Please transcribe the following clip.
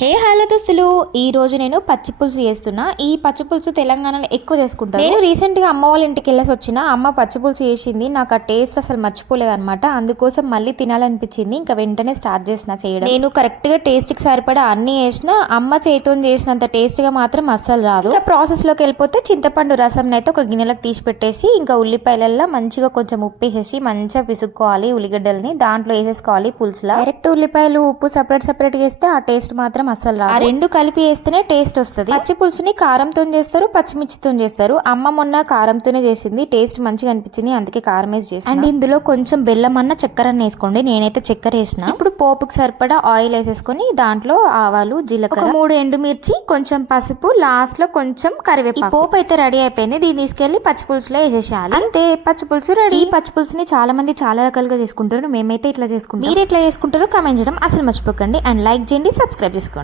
Hello దోస్తులు, ఈ రోజు నేను పచ్చి పులుసు చేస్తున్నా. ఈ పచ్చి పులుసు తెలంగాణలో ఎక్కువ చేసుకుంటారు. నేను రీసెంట్ గా అమ్మ వాళ్ళ ఇంటికి వెళ్ళేసి వచ్చిన. అమ్మ పచ్చి పులుసు చేసింది, నాకు ఆ టేస్ట్ అసలు మర్చిపోలేదు అనమాట. అందుకోసం మళ్ళీ తినాలనిపించింది. ఇంకా వెంటనే స్టార్ట్ చేసిన చేయడం. నేను కరెక్ట్ గా టేస్ట్ కి సరిపడా అన్ని వేసిన. అమ్మ చేతితో చేసినంత టేస్ట్ గా మాత్రం అస్సలు రాదు. ఇంకా ప్రాసెస్ లోకి వెళ్ళిపోతే చింతపండు రసం అయితే ఒక గిన్నెలకు తీసి పెట్టేసి, ఇంకా ఉల్లిపాయలల్లో మంచిగా కొంచెం ఉప్పు వేసేసి మంచిగా పిసుక్కోవాలి. ఉల్లిగడ్డల్ని దాంట్లో వేసేసుకోవాలి. పులుసులా డైరెక్ట్ ఉల్లిపాయలు ఉప్పు సపరేట్ వేస్తే ఆ టేస్ట్ మాత్రం అసలు రాదు. ఆ రెండు కలిపి వేస్తేనే టేస్ట్ వస్తుంది. పచ్చి పులుసుని కారంతో చేస్తారు, పచ్చిమిర్చితో చేస్తారు. అమ్మ మొన్న కారంతోనే చేసింది, టేస్ట్ మంచిగా అనిపించింది, అందుకే కారం వేసి చేసి. అండ్ ఇందులో కొంచెం బెల్లం అన్న చక్కెర అన్న వేసుకోండి. నేనైతే చక్కెర వేసిన. ఇప్పుడు పోపుకి సరిపడా ఆయిల్ వేసేసుకొని దాంట్లో ఆవాలు, జీలకర్ర, 3 ఎండుమిర్చి, కొంచెం పసుపు, లాస్ట్ లో కొంచెం కరివేపాకు. పోపు అయితే రెడీ అయిపోయింది. దీన్ని తీసుకెళ్లి పచ్చి పులుసులో వేసేసేయాలి. అంతే, పచ్చి పులుసు రెడీ. ఈ పచ్చి పులుసుని చాలా మంది చాలా రకాలుగా చేసుకుంటారు. మేమైతే ఇట్లా చేసుకుంటాం. మీరు ఎట్లా చేసుకుంటారో కామెంట్ చేయడం అసలు మర్చిపోకండి. అండ్ లైక్ చేయండి, సబ్స్క్రైబ్ చేసుకోండి.